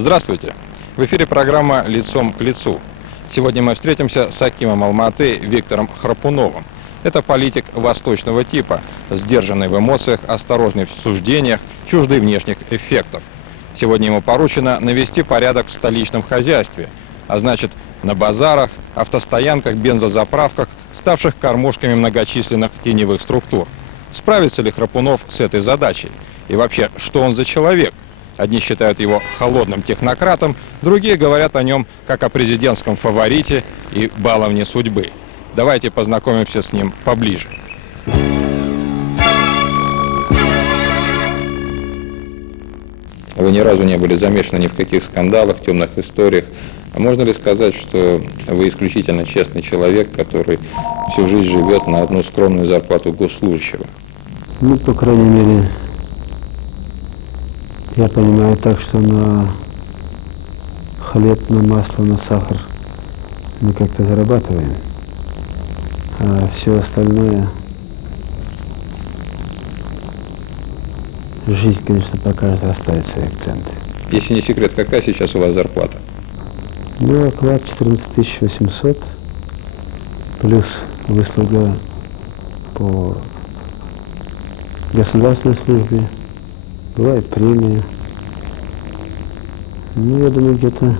Здравствуйте! В эфире программа «Лицом к лицу». Сегодня мы встретимся с акимом Алматы Виктором Храпуновым. Это политик восточного типа, сдержанный в эмоциях, осторожный в суждениях, чуждый внешних эффектов. Сегодня ему поручено навести порядок в столичном хозяйстве, а значит, на базарах, автостоянках, бензозаправках, ставших кормушками многочисленных теневых структур. Справится ли Храпунов с этой задачей? И вообще, что он за человек? Одни считают его холодным технократом, другие говорят о нем как о президентском фаворите и баловне судьбы. Давайте познакомимся с ним поближе. Вы ни разу не были замешаны ни в каких скандалах, темных историях. А можно ли сказать, что вы исключительно честный человек, который всю жизнь живет на одну скромную зарплату госслужащего? Ну, по крайней мере, я понимаю так, что на хлеб, на масло, на сахар мы как-то зарабатываем, а все остальное жизнь, конечно, покажет, расставит свои акценты. Если не секрет, какая сейчас у вас зарплата? Ну, оклад 14 800, плюс выслуга по государственной службе, бывает премия. Ну, я думаю, где-то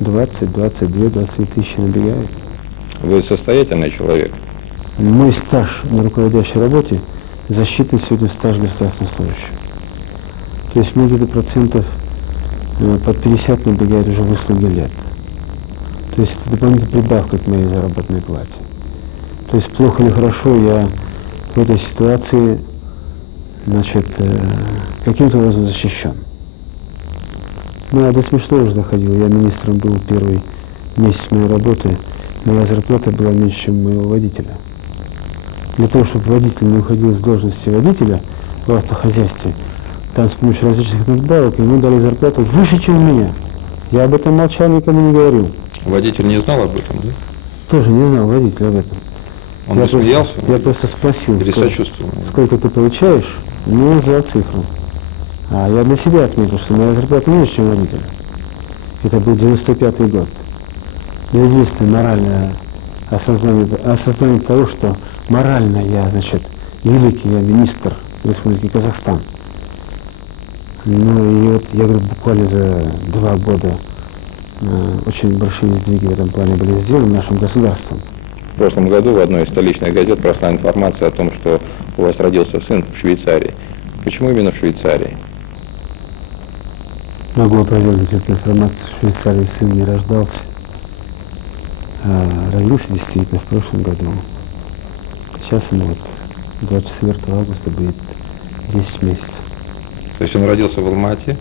20, 22, 23 тысячи набегает. Вы состоятельный человек? Мой стаж на руководящей работе засчитан сегодня в стаж государственного служащего. То есть мне где-то процентов под 50 набегает уже выслуги лет. То есть это дополнительная прибавка к моей заработной плате. То есть плохо или хорошо, я в этой ситуации, значит, каким-то образом защищен. Ну, а до смешного уже доходило. Я министром был первый месяц моей работы, моя зарплата была меньше, чем у моего водителя. Для того, чтобы водитель не уходил с должности водителя в автохозяйстве, там с помощью различных надбавок ему дали зарплату выше, чем у меня. Я об этом молчал, никому не говорил. Водитель не знал об этом, да? Тоже не знал водитель об этом. Он не смеялся? Я просто спросил, Или сочувствовал? сколько ты получаешь, и мне назвал цифру. А я для себя отметил, что моя зарплата меньше, чем водителя. Это был 95-й год. Но единственное моральное осознание того, что морально я, значит, великий, я министр Республики Казахстан. Ну и вот я говорю, буквально за 2 года очень большие сдвиги в этом плане были сделаны нашим государством. В прошлом году в одной из столичных газет прошла информация о том, что у вас родился сын в Швейцарии. Почему именно в Швейцарии? Могу опровергнуть эту информацию. В Швейцарии сын не рождался. Родился действительно в прошлом году. Сейчас ему вот 24 августа будет 10 месяцев. То есть он родился в Алмате?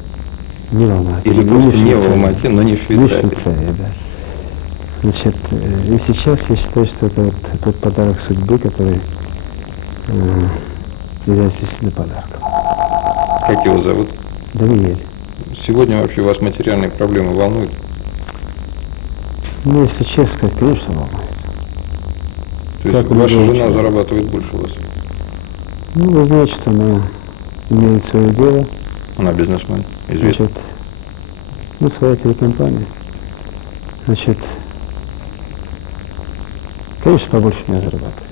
Не в Алмате. Или просто не в Алмате, но не в Швейцарии? Не в Швейцарии, да. Значит, и сейчас я считаю, что это вот тот подарок судьбы, который является действительно подарком. Как его зовут? Даниэль. Сегодня вообще вас материальные проблемы волнуют? Ну, если честно сказать, конечно, волнует. То есть ваша жена зарабатывает больше вас? Ну, вы знаете, что она имеет свое дело. Она бизнесмен, известный. Значит, ну, своя телекомпания. Значит, конечно, побольше меня зарабатывает.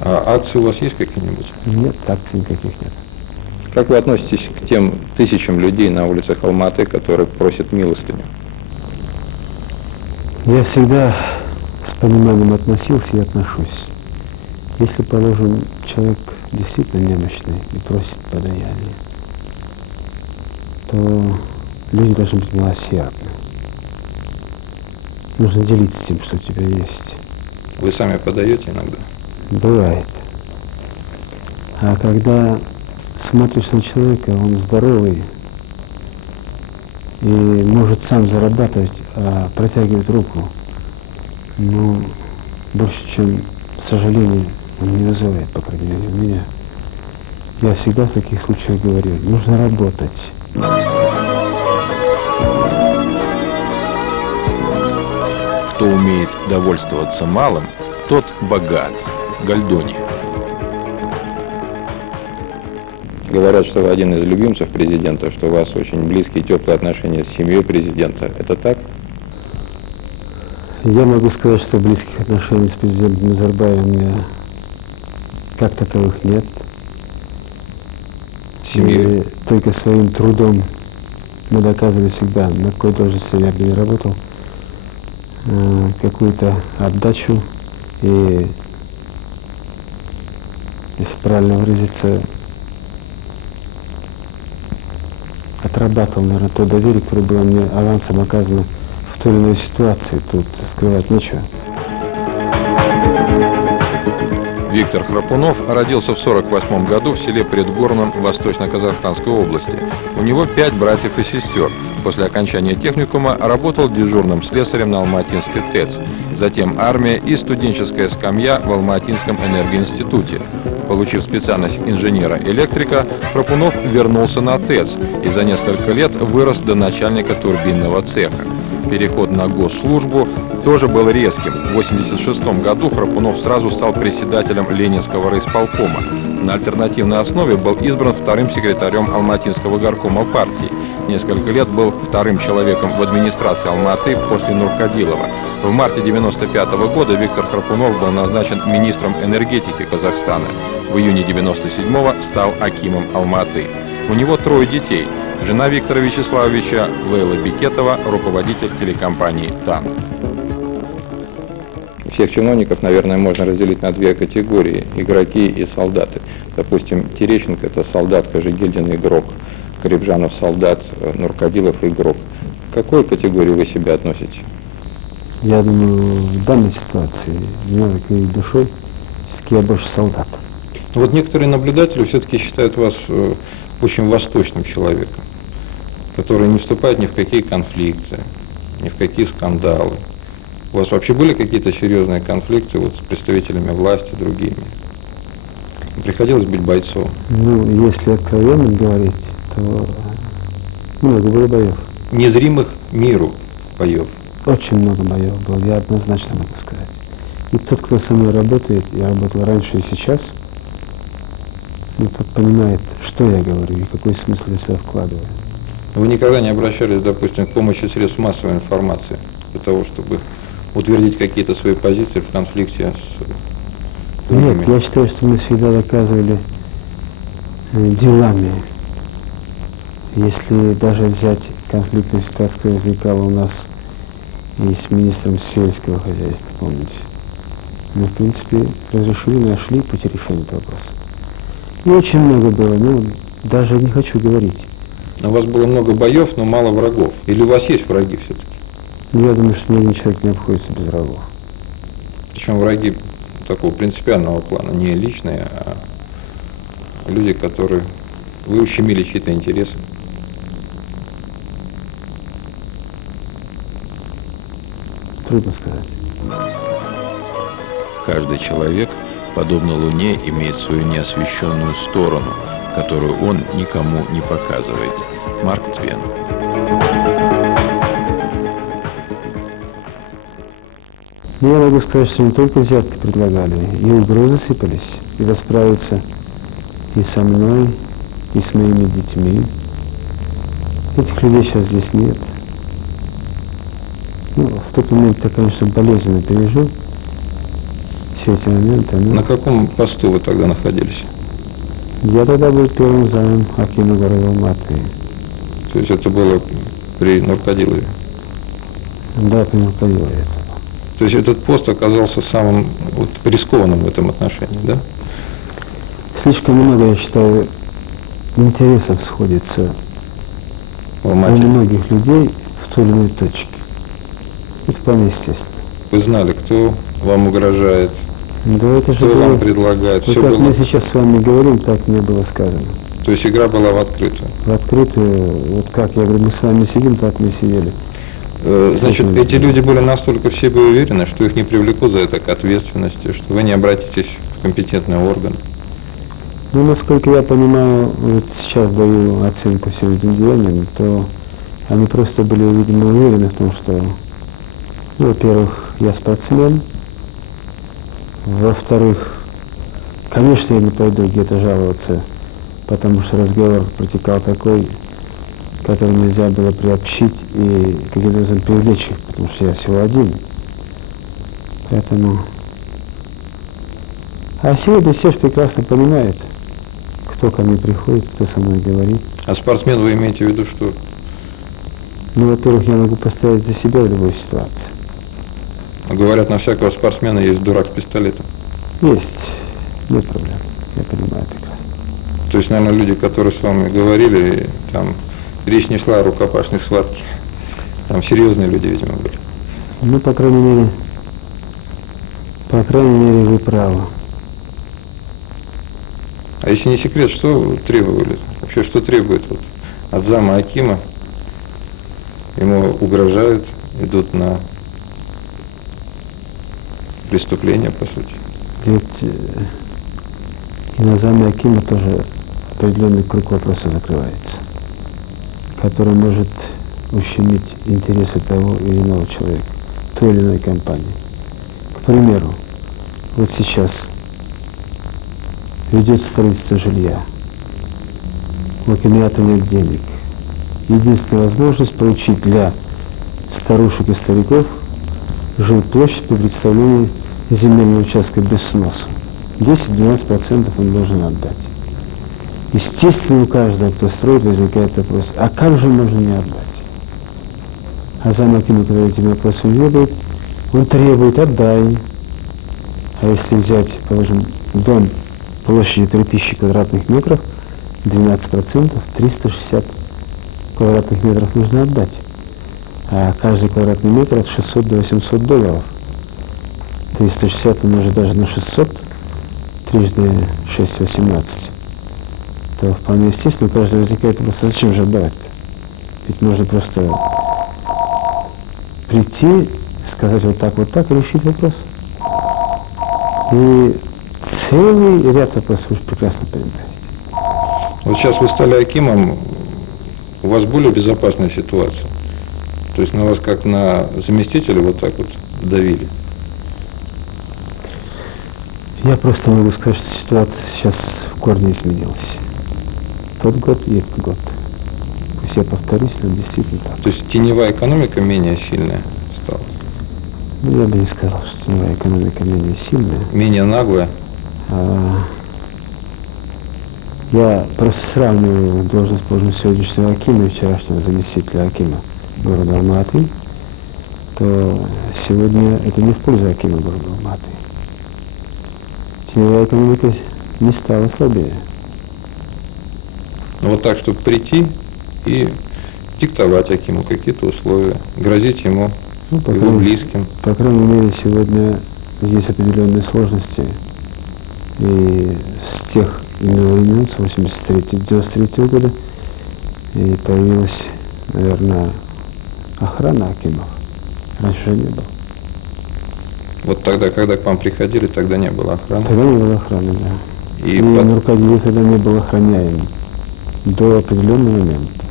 А акции у вас есть какие-нибудь? Нет, акций никаких нет. Как вы относитесь к тем тысячам людей на улицах Алматы, которые просят милостыню? Я всегда с пониманием относился и отношусь. Если, положим, человек действительно немощный и просит подаяния, то люди должны быть милосердны. Нужно делиться тем, что у тебя есть. Вы сами подаете иногда? Бывает. А когда смотришь на человека, он здоровый и может сам зарабатывать, а протягивает руку, но больше, чем сожаление, он не вызывает, по крайней мере, у меня. Я всегда в таких случаях говорю, нужно работать. Кто умеет довольствоваться малым, тот богат. Гальдони. Говорят, что вы один из любимцев президента, что у вас очень близкие, теплые отношения с семьей президента. Это так? Я могу сказать, что близких отношений с президентом Назарбаевым у меня как таковых нет. Семьи? И только своим трудом мы доказывали всегда, на какой должности я бы не работал, какую-то отдачу и, если правильно выразиться, отрабатывал, наверное, то доверие, которое было мне авансом оказано в той или иной ситуации. Тут скрывать нечего. Виктор Храпунов родился в 1948 году в селе Предгорном Восточно-Казахстанской области. У него 5 братьев и сестер. После окончания техникума работал дежурным слесарем на Алматинской ТЭЦ. Затем армия и студенческая скамья в Алматинском энергоинституте. Получив специальность инженера-электрика, Храпунов вернулся на ТЭЦ и за несколько лет вырос до начальника турбинного цеха. Переход на госслужбу тоже был резким. В 1986 году Храпунов сразу стал председателем Ленинского райисполкома. На альтернативной основе был избран вторым секретарем Алматинского горкома партии. Несколько лет был вторым человеком в администрации Алматы после Нуркадилова. В марте 1995 года Виктор Храпунов был назначен министром энергетики Казахстана. В июне 1997 стал акимом Алматы. У него 3 детей. Жена Виктора Вячеславовича Лейла Бекетова, руководитель телекомпании ТАН. Всех чиновников, наверное, можно разделить на 2 категории – игроки и солдаты. Допустим, Терещенко – это солдат, Кожегельдин – игрок, Карибжанов – солдат, Нуркадилов – игрок. К какой категории вы себя относите? Я думаю, в данной ситуации, не и душой, все-таки я больше солдат. Вот некоторые наблюдатели все-таки считают вас очень восточным человеком, который не вступает ни в какие конфликты, ни в какие скандалы. У вас вообще были какие-то серьезные конфликты вот с представителями власти, другими? Приходилось быть бойцом? Ну, если откровенно говорить, то много было боев. Незримых миру боев. Очень много боев было, я однозначно могу сказать. И тот, кто со мной работает, я работал раньше и сейчас, тот понимает, что я говорю и какой смысл я себя вкладываю. Вы никогда не обращались, допустим, к помощи средств массовой информации для того, чтобы утвердить какие-то свои позиции в конфликте с другими? Нет, я считаю, что мы всегда доказывали делами. Если даже взять конфликтную ситуацию, которая возникала у нас и с министром сельского хозяйства, помните, мы, в принципе, разрешили, нашли пути решения этого вопроса. И очень много было, даже не хочу говорить. У вас было много боев, но мало врагов. Или у вас есть враги все-таки? Я думаю, что ни один человек не обходится без врагов. Причем враги такого принципиального плана, не личные, а люди, которые вы ущемили чьи-то интересы. Трудно сказать. Каждый человек, подобно Луне, имеет свою неосвещенную сторону, которую он никому не показывает. Марк Твен. Я могу сказать, что не только взятки предлагали, и угрозы сыпались, и расправиться и со мной, и с моими детьми. Этих людей сейчас здесь нет. В тот момент я, конечно, болезненно пережил все эти моменты. На каком посту вы тогда находились? Я тогда был первым замом акима города Алматы. То есть это было при Нуркадилове? Да, при Нуркадилове это. То есть этот пост оказался самым рискованным в этом отношении, да? Слишком много, я считаю, интересов сходится В у Алмате. многих людей в той или иной точке. Это вполне естественно. Вы знали, кто вам угрожает, Да, это же кто было... вам предлагает. Вот Все как было. мы сейчас с вами говорим, так мне было сказано. То есть игра была в открытую. В открытую, вот как я говорю, мы с вами сидим, так мы сидели. Значит, эти люди были настолько в себе уверены, что их не привлекут за это к ответственности, что вы не обратитесь в компетентные органы. Ну, насколько я понимаю, вот сейчас даю оценку всем этим деяниям, то они просто были, видимо, уверены в том, что, во-первых, я спортсмен, во-вторых, конечно, я не пойду где-то жаловаться потому что разговор протекал такой, который нельзя было приобщить и каким-то образом привлечь их, потому что я всего один. Поэтому... А сегодня все же прекрасно понимают, кто ко мне приходит, кто со мной говорит. А спортсмен вы имеете в виду, что? Ну, во-первых, я могу постоять за себя в любой ситуации. Говорят, на всякого спортсмена есть дурак с пистолетом. Есть, нет проблем, я понимаю прекрасно. То есть, наверное, люди, которые с вами говорили, там речь не шла о рукопашной схватке. Там серьезные люди, видимо, были. Ну, по крайней мере, вы правы. А если не секрет, что требовали? Вообще, что требует вот от зама акима? Ему угрожают, идут на преступления, по сути. Ведь и на заме акима тоже определенный круг вопросов закрывается, который может ущемить интересы того или иного человека, той или иной компании. К примеру, вот сейчас ведет строительство жилья, у акимата нет денег. Единственная возможность получить для старушек и стариков жилплощадь при представлении земельного участка без сноса. 10-12% он должен отдать. Естественно, у каждого, кто строит, возникает вопрос, а как же можно не отдать? А зам акима, когда этим вопросом ведает, он требует, отдай. А если взять, положим, дом площадью 3000 квадратных метров, 12%, 360 квадратных метров нужно отдать. А каждый квадратный метр от 600 до 800 долларов. 360 умножить даже на 600, трижды 6, 18, то вполне естественно, у каждого возникает вопрос, а зачем же отдавать-то? Ведь можно просто прийти, сказать вот так, и решить вопрос. И целый ряд вопросов вы прекрасно понимаете. Вот сейчас вы стали акимом, у вас более безопасная ситуация. То есть на вас как на заместителя вот так вот давили. Я просто могу сказать, что ситуация сейчас в корне изменилась. Тот год и этот год. Пусть я повторюсь, но действительно так. То есть теневая экономика менее сильная стала? Ну, я бы не сказал, что теневая экономика менее сильная. Менее наглая? Я просто сравниваю должность, положим, сегодняшнего акима и вчерашнего заместителя акима города Алматы, то сегодня это не в пользу акима города Алматы. Теневая экономика не стала слабее. Ну вот так, чтобы прийти и диктовать акиму какие-то условия, грозить ему, его близким. По крайней мере, сегодня есть определенные сложности. И с тех именно времен, с 93-93 года, и появилась, наверное, охрана акимов. Раньше же не было. Вот тогда, когда к вам приходили, тогда не было охраны. Тогда не было охраны, да. И руководитель тогда не был охраняем до определенного момента.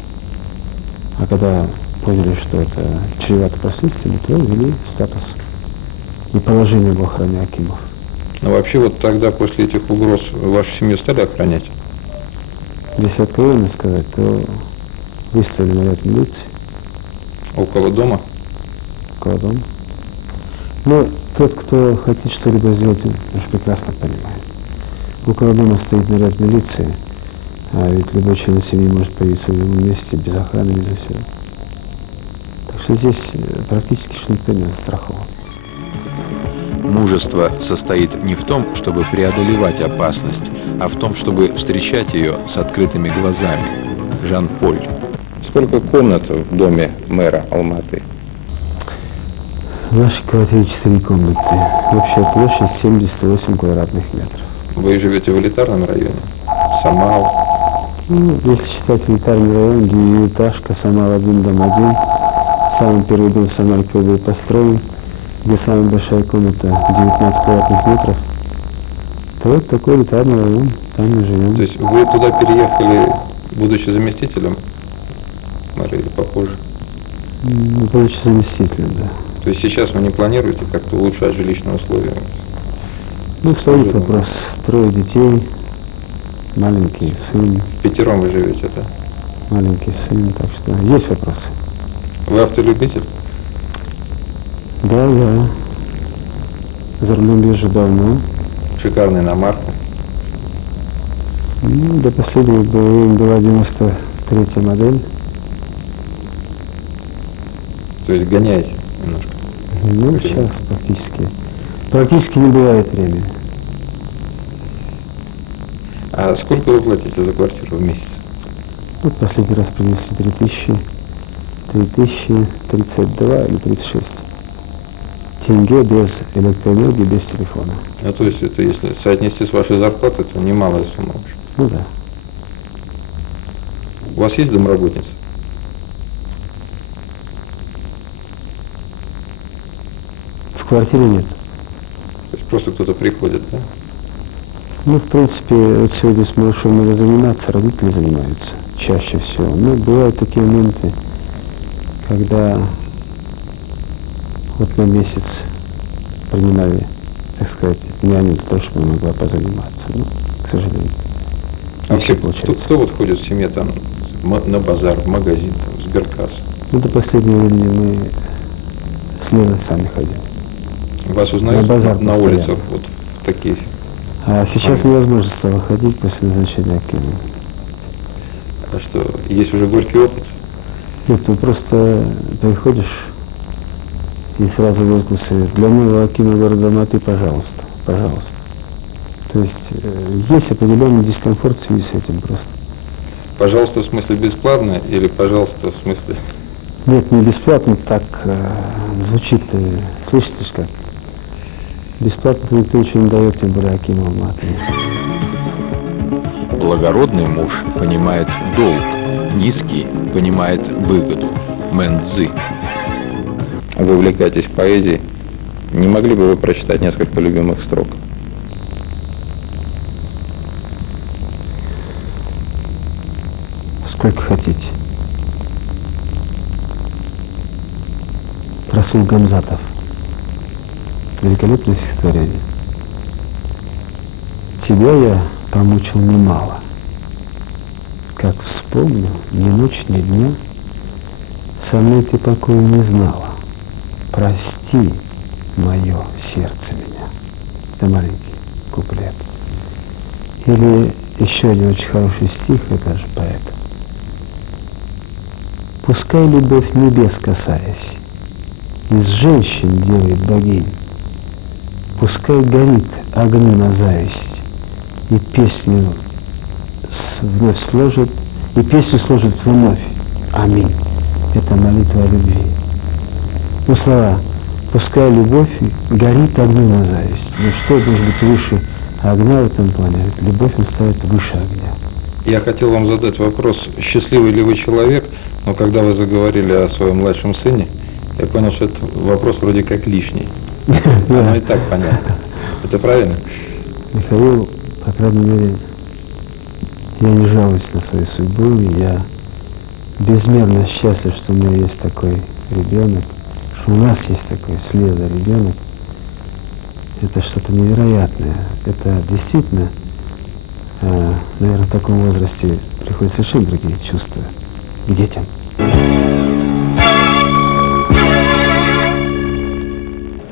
А когда поняли, что это чревато последствиями, то ввели статус и положение в охране акимов. Но вообще вот тогда, после этих угроз, вашу семью стали охранять? Если откровенно сказать, то выставили наряд милиции. Около дома? Около дома. Но тот, кто хочет что-либо сделать, он уж прекрасно понимает. Около дома стоит наряд милиции, а ведь любой член семьи может появиться в любом месте, без охраны, без всего. Так что здесь практически никто не застрахован. Мужество состоит не в том, чтобы преодолевать опасность, а в том, чтобы встречать ее с открытыми глазами. Жан-Поль. Сколько комнат в доме мэра Алматы? В нашей квартире 4 комнаты. Общая площадь 78 квадратных метров. Вы живете в элитарном районе? Самал? Ну, если считать элитарный район, девятиэтажка, Самал 1, дом 1. Самый первый дом в Самаре, который был построен, где самая большая комната 19 квадратных метров, то вот такой элитарный район, там мы живем. То есть вы туда переехали, будучи заместителем мэра или попозже? Ну, будучи заместителем, да. То есть сейчас вы не планируете как-то улучшать жилищные условия? Ну, стоит вопрос. 3 детей, маленький сын, Пятером вы живете, да? маленький сын, так что есть вопросы. Вы автолюбитель? Да, я за рулем езжу давно. Шикарная иномарка. Ну, до последнего была 93-я модель. То есть гоняете немножко. Ну, сейчас практически не бывает времени. А сколько вы платите за квартиру в месяц? Вот последний раз принесли 3032 или 36 тенге без электроэнергии, без телефона. Ну, то есть это если соотнести с вашей зарплатой, то немалая сумма. Ну да. У вас есть домработница? В квартире нет. То есть просто кто-то приходит, да? Ну, в принципе, вот сегодня с малышом надо заниматься, родители занимаются чаще всего. Но бывают такие моменты, когда вот на месяц принимали, так сказать, няню для того, чтобы она могла позаниматься. Ну, к сожалению. А Не все кто получается. вот ходит в семье там на базар, в магазин, там, в сберкассу? Ну, до последнего времени мы с Лилой сами ходили. Вас узнают На базар на постоянно. улицах вот в такие? А сейчас невозможно стало ходить после назначения Акима. А что, есть уже горький опыт? Нет, ты просто приходишь и сразу возгласы для нового Акима города Алматы, пожалуйста, пожалуйста. То есть есть определенный дискомфорт в связи с этим просто. Пожалуйста, в смысле бесплатно или пожалуйста, в смысле... Нет, не бесплатно, так звучит, слышите ж как? Бесплатно никто ничего не дает, тем более Акиму Алматы. Благородный муж понимает долг, низкий понимает выгоду. Мэн Цзы. Вы увлекаетесь поэзией. Не могли бы вы прочитать несколько любимых строк? Сколько хотите. Расул Гамзатов. Великолепное стихотворение. Тебя я помучил немало. Как вспомню, ни ночь, ни дня со мной ты покоя не знала. Прости, мое сердце меня. Это маленький куплет. Или еще один очень хороший стих, это же поэт. Пускай любовь небес касаясь, из женщин делает богинь. Пускай горит огню на зависть, и песню вновь сложит, и песню сложит вновь. Аминь. Это молитва о любви. Ну, слова. Пускай любовь горит огню на зависть. Ну, что может быть выше огня в этом плане? Любовь он ставит выше огня. Я хотел вам задать вопрос, счастливый ли вы человек, но когда вы заговорили о своем младшем сыне, я понял, что это вопрос вроде как лишний. Оно и так понятно. Это правильно? Михаил, по крайней мере, я не жалуюсь на свою судьбу, и я безмерно счастлив, что у меня есть такой ребенок, что у нас есть такой с Лилой ребенок. Это что-то невероятное. Это действительно, наверное, в таком возрасте приходят совершенно другие чувства к детям.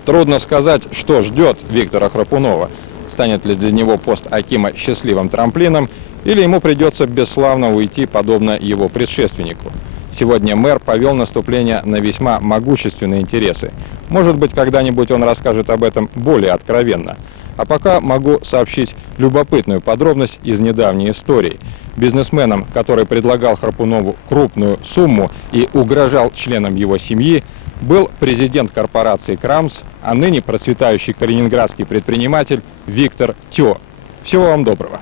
Трудно сказать, что ждет Виктора Храпунова. Станет ли для него пост Акима счастливым трамплином, или ему придется бесславно уйти, подобно его предшественнику. Сегодня мэр повел наступление на весьма могущественные интересы. Может быть, когда-нибудь он расскажет об этом более откровенно. А пока могу сообщить любопытную подробность из недавней истории. Бизнесменом, который предлагал Храпунову крупную сумму и угрожал членам его семьи, был президент корпорации «Крамс», а ныне процветающий калининградский предприниматель Виктор Тё. Всего вам доброго.